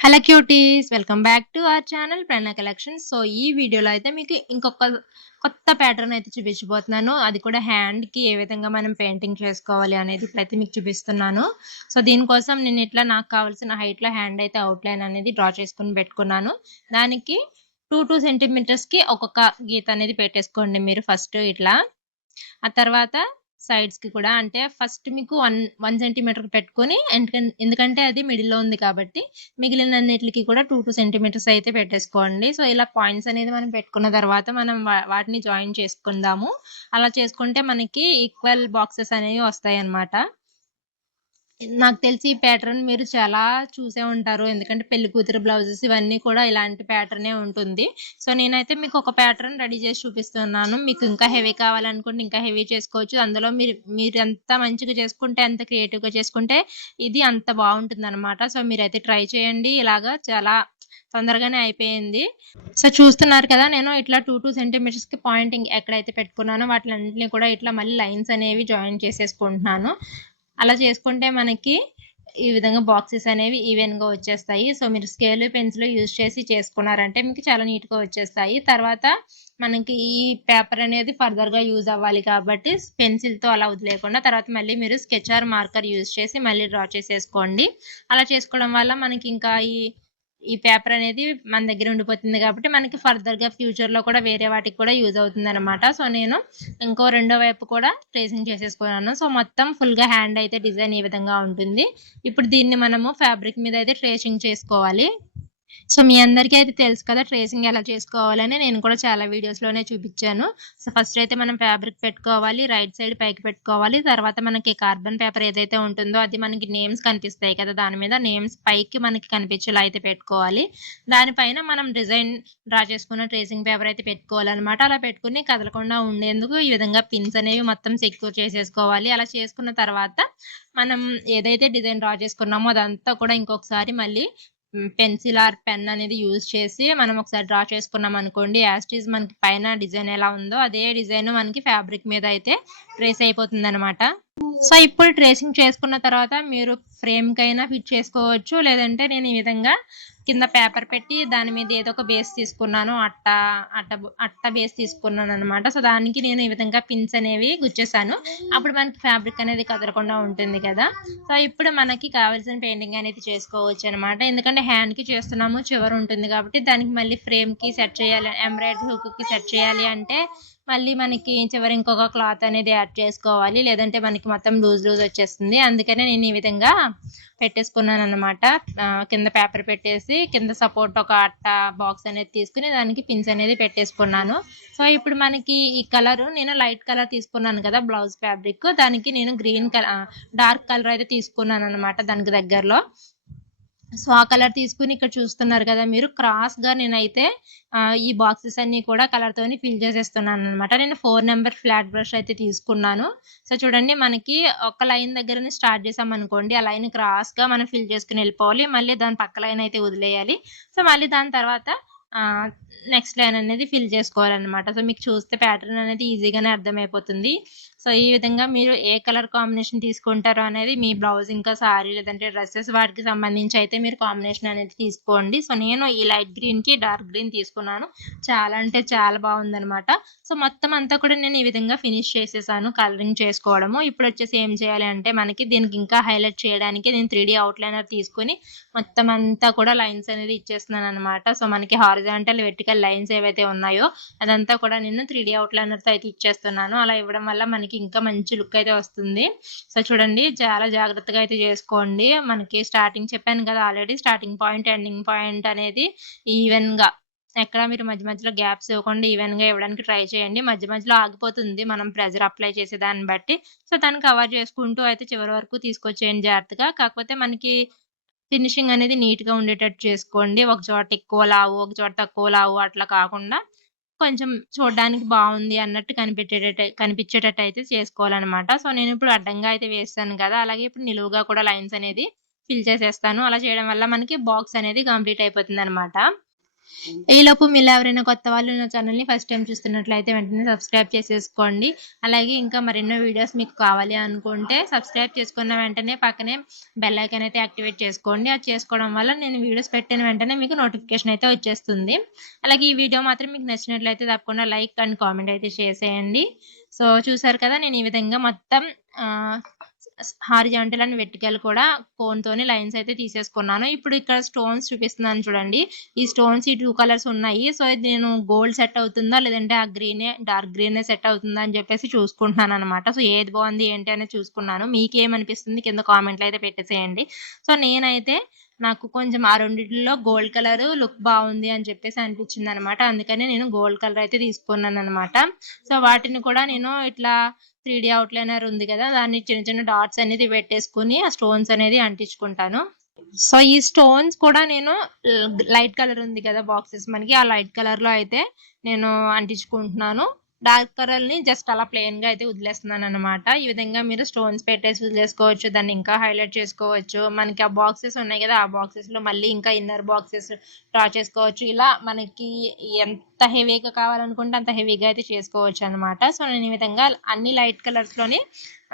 Hello cuties, welcome back to our channel Pranaya collections. So ఈ వీడియోలో అయితే మీకు ఇంకొక కొత్త ప్యాటర్న్ అయితే చూపించబోతున్నాను. అది కూడా హ్యాండ్కి ఏ విధంగా మనం పెయింటింగ్ చేసుకోవాలి అనేది ఇప్పుడైతే మీకు చూపిస్తున్నాను. సో దీనికోసం నేను ఇట్లా నాకు కావాల్సిన హైట్లో హ్యాండ్ అయితే అవుట్లైన్ అనేది డ్రా చేసుకుని పెట్టుకున్నాను. దానికి 2 సెంటీమీటర్స్కి ఒక్కొక్క గీత అనేది పెట్టేసుకోండి మీరు ఫస్ట్ ఇట్లా. ఆ తర్వాత సైడ్స్‌కి కూడా అంటే ఫస్ట్ మీకు 1 సెంటీమీటర్ పెట్టుకొని ఎందుకంటే అది మిడిల్‌లో ఉంది కాబట్టి మిగిలినన్నిట్లికి కూడా 2 సెంటీమీటర్స్ అయితే పెట్టేసుకోండి. సో ఇలా పాయింట్స్ అనేది మనం పెట్టుకున్న తర్వాత మనం వాటిని జాయిన్ చేసుకుందాము. అలా చేసుకుంటే మనకి ఈక్వల్ బాక్సెస్ అనేవి వస్తాయన్నమాట. నాకు తెలిసి ఈ ప్యాటర్న్ మీరు చాలా చూసే ఉంటారు. ఎందుకంటే పెళ్లి కూతురు బ్లౌజెస్ ఇవన్నీ కూడా ఇలాంటి ప్యాటర్నే ఉంటుంది. సో నేనైతే మీకు ఒక ప్యాటర్న్ రెడీ చేసి చూపిస్తున్నాను. మీకు ఇంకా హెవీ కావాలనుకుంటే ఇంకా హెవీ చేసుకోవచ్చు. అందులో మీరు ఎంత మంచిగా చేసుకుంటే, ఎంత క్రియేటివ్‌గా చేసుకుంటే ఇది అంత బాగుంటుందన్నమాట. సో మీరైతే ట్రై చేయండి. ఇలాగా చాలా తొందరగానే అయిపోయింది. సో చూస్తున్నారు కదా, నేను ఇట్లా 2 సెంటీమీటర్స్‌కి పాయింటింగ్ ఎక్కడైతే పెట్టుకున్నానో వాటిలన్నిటిని కూడా ఇట్లా మళ్ళీ లైన్స్ అనేవి జాయిన్ చేసేసుకుంటున్నాను. అలా చేసుకుంటే మనకి ఈ విధంగా బాక్సెస్ అనేవి ఈవెన్‌గా వచ్చేస్తాయి. సో మీరు స్కేలు, పెన్సిల్ యూజ్ చేసి చేసుకున్నారంటే మీకు చాలా నీట్‌గా వచ్చేస్తాయి. తర్వాత మనకి ఈ పేపర్ అనేది ఫర్దర్‌గా యూజ్ అవ్వాలి కాబట్టి పెన్సిల్‌తో అలా వదిలేయకుండా తర్వాత మళ్ళీ మీరు స్కెచ్ ఆర్ మార్కర్ యూజ్ చేసి మళ్ళీ డ్రా చేసేసుకోండి. అలా చేసుకోవడం వల్ల మనకి ఇంకా ఈ పేపర్ అనేది మన దగ్గర ఉండిపోతుంది కాబట్టి మనకి ఫర్దర్‌గా ఫ్యూచర్‌లో కూడా వేరే వాటికి కూడా యూజ్ అవుతుందన్నమాట. సో నేను ఇంకో రెండో వైపు కూడా ట్రేసింగ్ చేసేసుకున్నాను. సో మొత్తం ఫుల్‌గా హ్యాండ్ అయితే డిజైన్ ఈ విధంగా ఉంటుంది. ఇప్పుడు దీన్ని మనము ఫ్యాబ్రిక్ మీద అయితే ట్రేసింగ్ చేసుకోవాలి. సో మీ అందరికీ అయితే తెలుసు కదా ట్రేసింగ్ ఎలా చేసుకోవాలని. నేను కూడా చాలా వీడియోస్‌లోనే చూపించాను. సో ఫస్ట్ అయితే మనం ఫ్యాబ్రిక్ పెట్టుకోవాలి. రైట్ సైడ్ పైకి పెట్టుకోవాలి. తర్వాత మనకి కార్బన్ పేపర్ ఏదైతే ఉంటుందో అది మనకి నేమ్స్ కనిపిస్తాయి కదా, దాని మీద నేమ్స్ పైకి మనకి కనిపించేలా అయితే పెట్టుకోవాలి. దానిపైన మనం డిజైన్ డ్రా చేసుకున్న ట్రేసింగ్ పేపర్ అయితే పెట్టుకోవాలన్నమాట. అలా పెట్టుకుని కదలకుండా ఉండేందుకు ఈ విధంగా పిన్స్ అనేవి మొత్తం సెక్యూర్ చేసేసుకోవాలి. అలా చేసుకున్న తర్వాత మనం ఏదైతే డిజైన్ డ్రా చేసుకున్నామో అదంతా కూడా ఇంకొకసారి మళ్ళీ పెన్సిల్ ఆర్ పెన్ అనేది యూజ్ చేసి మనం ఒకసారి డ్రా చేసుకున్నాం అనుకోండి, యాజ్ ఇట్ ఈజ్ మనకి పైన డిజైన్ ఎలా ఉందో అదే డిజైన్ మనకి ఫ్యాబ్రిక్ మీద అయితే ట్రేస్ అయిపోతుంది అనమాట. సో ఇప్పుడు ట్రేసింగ్ చేసుకున్న తర్వాత మీరు ఫ్రేమ్‌కైనా ఫిట్ చేసుకోవచ్చు. లేదంటే నేను ఈ విధంగా కింద పేపర్ పెట్టి దాని మీద ఏదో ఒక బేస్ తీసుకున్నాను. అట్ట బేస్ తీసుకున్నాననమాట. సో దానికి నేను ఈ విధంగా పిన్స్ అనేవి గుచ్చేసాను. అప్పుడు మనకి ఫ్యాబ్రిక్ అనేది కదలకుండా ఉంటుంది కదా. సో ఇప్పుడు మనకి కావాల్సిన పెయింటింగ్ అనేది చేసుకోవచ్చు అనమాట. ఎందుకంటే హ్యాండ్‌కి చేస్తున్నాము, చివర ఉంటుంది కాబట్టి దానికి మళ్ళీ ఫ్రేమ్‌కి సెట్ చేయాలి, ఎంబ్రాయిడరీ హుక్‌కి సెట్ చేయాలి అంటే మళ్ళీ మనకి చివర ఇంకొక క్లాత్ అనేది యాడ్ చేసుకోవాలి. లేదంటే మనకి మొత్తం లూజ్ వచ్చేస్తుంది. అందుకనే నేను ఈ విధంగా పెట్టేసుకున్నాననమాట. కింద పేపర్ పెట్టేసి కింద సపోర్ట్ ఒక అట్ట బాక్స్ అనేది తీసుకుని దానికి పిన్స్ అనేది పెట్టేసుకున్నాను. సో ఇప్పుడు మనకి ఈ కలర్ నేను లైట్ కలర్ తీసుకున్నాను కదా బ్లౌజ్ ఫ్యాబ్రిక్, దానికి నేను డార్క్ కలర్ అయితే తీసుకున్నాను అనమాట దానికి దగ్గరలో. సో ఆ కలర్ తీసుకుని ఇక్కడ చూస్తున్నారు కదా మీరు, క్రాస్‌గా నేనైతే ఈ బాక్సెస్ అన్నీ కూడా కలర్‌తోని ఫిల్ చేసేస్తున్నాను అనమాట. నేను 4 నెంబర్ ఫ్లాట్ బ్రష్ అయితే తీసుకున్నాను. సో చూడండి మనకి ఒక లైన్ దగ్గర స్టార్ట్ చేసామనుకోండి, ఆ లైన్ క్రాస్‌గా మనం ఫిల్ చేసుకొని వెళ్ళిపోవాలి. మళ్ళీ దాని పక్క లైన్ అయితే వదిలేయాలి. సో మళ్ళీ దాని తర్వాత నెక్స్ట్ లైన్ అనేది ఫిల్ చేసుకోవాలన్నమాట. సో మీకు చూస్తే ప్యాటర్న్ అనేది ఈజీగానే అర్థమైపోతుంది. సో ఈ విధంగా మీరు ఏ కలర్ కాంబినేషన్ తీసుకుంటారో అనేది మీ బ్లౌజ్ ఇంకా సారీ లేదంటే డ్రెస్సెస్ వాటికి సంబంధించి అయితే మీరు కాంబినేషన్ అనేది తీసుకోండి. సో నేను ఈ లైట్ గ్రీన్‌కి డార్క్ గ్రీన్ తీసుకున్నాను. చాలా అంటే చాలా బాగుందనమాట. సో మొత్తం అంతా కూడా నేను ఈ విధంగా ఫినిష్ చేసేసాను కలరింగ్ చేసుకోవడము. ఇప్పుడు వచ్చేసి ఏం చేయాలి అంటే మనకి దీనికి ఇంకా హైలైట్ చేయడానికి నేను 3D అవుట్‌లైనర్ తీసుకొని మొత్తం అంతా కూడా లైన్స్ అనేది ఇచ్చేస్తున్నాను అనమాట. సో మనకి హారిజాంటల్, వెర్టికల్ లైన్స్ ఏవైతే ఉన్నాయో అదంతా కూడా నేను 3D అవుట్‌లైనర్‌తో అయితే ఇచ్చేస్తున్నాను. అలా ఇవ్వడం వల్ల మనకి ఇంకా మంచి లుక్ అయితే వస్తుంది. సో చూడండి చాలా జాగ్రత్తగా అయితే చేసుకోండి. మనకి స్టార్టింగ్ చెప్పాను కదా already, starting point, ending point అనేది ఈవెన్‌గా ఎక్కడ మీరు మధ్య మధ్యలో గ్యాప్స్ ఇవ్వకుండా ఈవెన్‌గా ఇవ్వడానికి ట్రై చేయండి. మధ్య మధ్యలో ఆగిపోతుంది మనం ప్రెషర్ అప్లై చేసే దాన్ని బట్టి. సో దాన్ని కవర్ చేసుకుంటూ అయితే చివరి వరకు తీసుకొచ్చేయండి జాగ్రత్తగా. కాకపోతే మనకి ఫినిషింగ్ అనేది నీట్‌గా ఉండేటట్టు చేసుకోండి. ఒక చోట ఎక్కువ లావు, ఒక చోట తక్కువ లావు అట్లా కాకుండా కొంచెం చూడడానికి బావుంది అన్నట్టు కనిపించేటట్టు అయితే చేసుకోవాలనమాట. సో నేనిప్పుడు అడ్డంగా అయితే వేసాను కదా, అలాగే ఇప్పుడు నిలువుగా కూడా లైన్స్ అనేది ఫిల్ చేసేస్తాను. అలా చేయడం వల్ల మనకి బాక్స్ అనేది కంప్లీట్ అయిపోతుందనమాట. ఈలోపు మీలో ఎవరైనా కొత్త వాళ్ళు నా ఛానల్‌ని ఫస్ట్ టైమ్ చూస్తున్నట్లయితే వెంటనే సబ్స్క్రైబ్ చేసేసుకోండి. అలాగే ఇంకా మరెన్నో వీడియోస్ మీకు కావాలి అనుకుంటే సబ్స్క్రైబ్ చేసుకున్న వెంటనే పక్కనే బెల్ ఐకాన్ అయితే యాక్టివేట్ చేసుకోండి. అది చేసుకోవడం వల్ల నేను వీడియోస్ పెట్టిన వెంటనే మీకు నోటిఫికేషన్ అయితే వచ్చేస్తుంది. అలాగే ఈ వీడియో మాత్రం మీకు నచ్చినట్లయితే తప్పకుండా లైక్ అండ్ కామెంట్ అయితే చేసేయండి. సో చూసారు కదా, నేను ఈ విధంగా మొత్తం హారిజాంటల్ అండ్ వెర్టికల్ కూడా కోన్‌తోని లైన్స్ అయితే తీసేసుకున్నాను. ఇప్పుడు ఇక్కడ స్టోన్స్ చూపిస్తున్నాను చూడండి. ఈ స్టోన్స్ ఈ 2 కలర్స్ ఉన్నాయి. సో ఇది నేను గోల్డ్ సెట్ అవుతుందా లేదంటే ఆ డార్క్ గ్రీనే సెట్ అవుతుందా అని చెప్పేసి చూసుకుంటున్నాననమాట. సో ఏది బాగుంది ఏంటి అనేది చూసుకున్నాను. మీకేమనిపిస్తుంది కింద కామెంట్‌లో అయితే పెట్టేసేయండి. సో నేనైతే నాకు కొంచెం ఆ రెండిట్లో గోల్డ్ కలర్ లుక్ బాగుంది అని చెప్పేసి అనిపించిందనమాట. అందుకని నేను గోల్డ్ కలర్ అయితే తీసుకున్నాననమాట. సో వాటిని కూడా నేను ఇట్లా 3D అవుట్‌లైనర్ ఉంది కదా, దాన్ని చిన్న చిన్న డాట్స్ అనేది పెట్టేసుకొని ఆ స్టోన్స్ అనేది అంటించుకుంటాను. సో ఈ స్టోన్స్ కూడా నేను లైట్ కలర్ ఉంది కదా బాక్సెస్ మనకి, ఆ లైట్ కలర్ లో అయితే నేను అంటించుకుంటున్నాను. డార్క్ కలర్ ని జస్ట్ అలా ప్లెయిన్ గా అయితే వదిలేస్తున్నాను అనమాట. ఈ విధంగా మీరు స్టోన్స్ పెట్టేసి వదిలేసుకోవచ్చు, దాన్ని ఇంకా హైలైట్ చేసుకోవచ్చు. మనకి ఆ బాక్సెస్ ఉన్నాయి కదా, ఆ బాక్సెస్ లో మళ్ళీ ఇంకా ఇన్నర్ బాక్సెస్ డ్రా చేసుకోవచ్చు. ఇలా మనకి ఎంత హెవీగా కావాలనుకుంటే అంత హెవీగా అయితే చేసుకోవచ్చు అనమాట. సో నేను ఈ విధంగా అన్ని లైట్ కలర్స్ లోని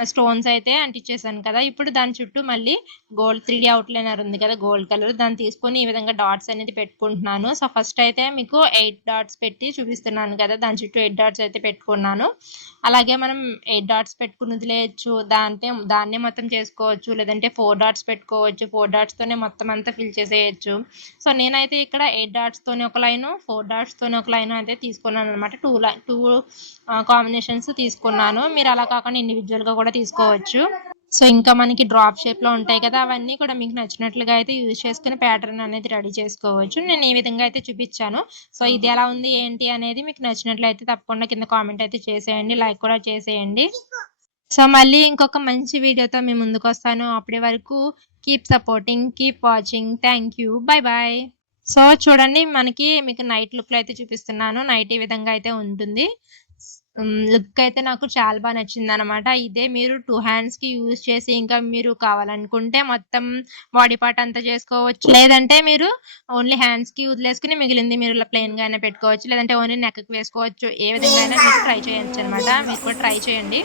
స్టోన్స్ అయితే అంటించేసాను కదా. ఇప్పుడు దాని చుట్టూ మళ్ళీ గోల్డ్ 3D అవుట్లైనర్ ఉంది కదా గోల్డ్ కలర్, దాన్ని తీసుకొని ఈ విధంగా డాట్స్ అనేది పెట్టుకుంటున్నాను. సో ఫస్ట్ అయితే మీకు 8 డాట్స్ పెట్టి చూపిస్తున్నాను కదా, దాని చుట్టూ 8 డాట్స్ అయితే పెట్టుకున్నాను. అలాగే మనం 8 డాట్స్ పెట్టుకుని వదిలేయచ్చు, దాన్నే మొత్తం చేసుకోవచ్చు, లేదంటే 4 డాట్స్ పెట్టుకోవచ్చు. 4 డాట్స్ తోనే మొత్తం అంతా ఫిల్ చేసేయచ్చు. సో నేనైతే ఇక్కడ 8 డాట్స్ తోనే ఒక లైన్, 4 డాట్స్ తోనే ఒక లైన్ అయితే తీసుకున్నాను అనమాట. టూ కాంబినేషన్స్ తీసుకున్నాను. మీరు అలా కాకుండా ఇండివిజువల్ గా కూడా తీసుకోవచ్చు. సో ఇంకా మనకి డ్రాప్ షేప్ లో ఉంటాయి కదా, అవన్నీ కూడా మీకు నచ్చినట్లుగా అయితే యూజ్ చేసుకుని ప్యాటర్న్ అనేది రెడీ చేసుకోవచ్చు. నేను ఈ విధంగా అయితే చూపించాను. సో ఇది ఎలా ఉంది ఏంటి అనేది మీకు నచ్చినట్లయితే తప్పకుండా కింద కామెంట్ అయితే చేసేయండి, లైక్ కూడా చేసేయండి. సో మళ్ళీ ఇంకొక మంచి వీడియోతో మీ ముందుకు వస్తాను. అప్పటి వరకు keep supporting, keep watching. Thank you, bye bye. So చూడండి, మీకు నైట్ లుక్ లో అయితే చూపిస్తున్నాను. నైట్ ఈ విధంగా అయితే ఉంటుంది. లుక్ అయితే నాకు చాలా బాగా నచ్చింది అనమాట. ఇదే మీరు 2 హ్యాండ్స్ కి యూజ్ చేసి ఇంకా మీరు కావాలనుకుంటే మొత్తం బాడీ పార్ట్ అంతా చేసుకోవచ్చు, లేదంటే మీరు ఓన్లీ హ్యాండ్స్ కి వదిలేసుకుని మిగిలింది మీరు ఇలా ప్లెయిన్ గా అయినా పెట్టుకోవచ్చు, లేదంటే ఓన్లీ నెక్ కి వేసుకోవచ్చు. ఏ విధంగా అయినా మీరు ట్రై చేయొచ్చు అనమాట. మీరు కూడా ట్రై చేయండి.